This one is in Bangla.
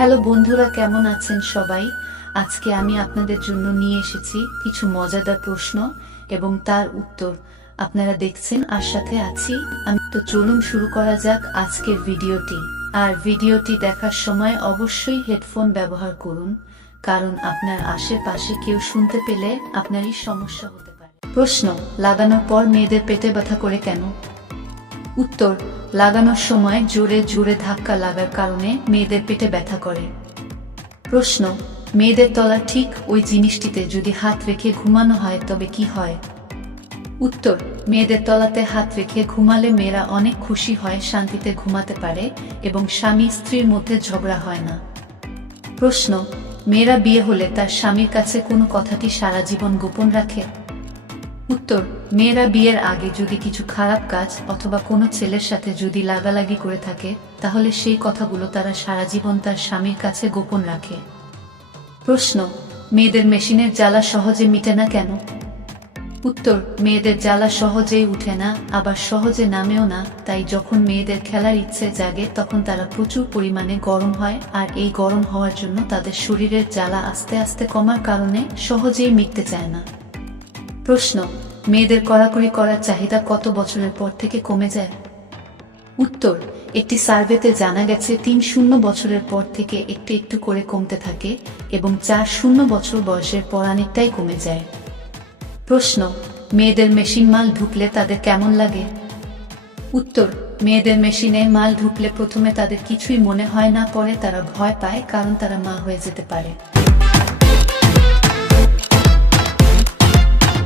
হ্যালো বন্ধুরা, কেমন আছেন সবাই? আজকে আমি আপনাদের জন্য নিয়ে এসেছি কিছু মজাদার প্রশ্ন এবং তার উত্তর। আপনারা দেখছেন আর সাথে আছি আমি। তো চলুন শুরু করা যাক আজকের ভিডিওটি। আর ভিডিওটি দেখার সময় অবশ্যই হেডফোন ব্যবহার করুন, কারণ আপনার আশেপাশে কেউ শুনতে পেলে আপনারই সমস্যা হতে পারে। প্রশ্ন: লাগানোর পর মেয়েদের পেটে ব্যথা করে কেন? উত্তর: লাগানোর সময় জোরে জোরে ধাক্কা লাগার কারণে মেয়েদের পেটে ব্যথা করে। প্রশ্ন: মেয়েদের তলা ঠিক ওই জিনিসটিতে যদি হাত রেখে ঘুমানো হয় তবে কি হয়? উত্তর: মেয়েদের তলাতে হাত রেখে ঘুমালে মেয়েরা অনেক খুশি হয়, শান্তিতে ঘুমাতে পারে এবং স্বামী স্ত্রীর মধ্যে ঝগড়া হয় না। প্রশ্ন: মেয়েরা বিয়ে হলে তার স্বামীর কাছে কোনো কথাটি সারা জীবন গোপন রাখে? উত্তর: মেয়েরা বিয়ের আগে যদি কিছু খারাপ কাজ অথবা কোনো ছেলের সাথে যদি লাগালাগি করে থাকে, তাহলে সেই কথাগুলো তারা সারা জীবন তার স্বামীর কাছে গোপন রাখে। প্রশ্ন: মেয়েদের মেশিনের জ্বালা সহজে মিটে না কেন? উত্তর: মেয়েদের জ্বালা সহজেই উঠে না, আবার সহজে নামেও না। তাই যখন মেয়েদের খেলার ইচ্ছে জাগে তখন তারা প্রচুর পরিমাণে গরম হয়, আর এই গরম হওয়ার জন্য তাদের শরীরের জ্বালা আস্তে আস্তে কমার কারণে সহজেই মিটতে চায় না। প্রশ্ন: মেয়েদের কড়াকড়ি করার চাহিদা কত বছরের পর থেকে কমে যায়? উত্তর: একটি সার্ভেতে জানা গেছে 3-0 বছরের পর থেকে একটু একটু করে কমতে থাকে এবং 4-0 বছর বয়সের পর অনেকটাই কমে যায়। প্রশ্ন: মেয়েদের মেশিন মাল ঢুকলে তাদের কেমন লাগে? উত্তর: মেয়েদের মেশিনে মাল ঢুকলে প্রথমে তাদের কিছুই মনে হয় না, পরে তারা ভয় পায়, কারণ তারা মা হয়ে যেতে পারে।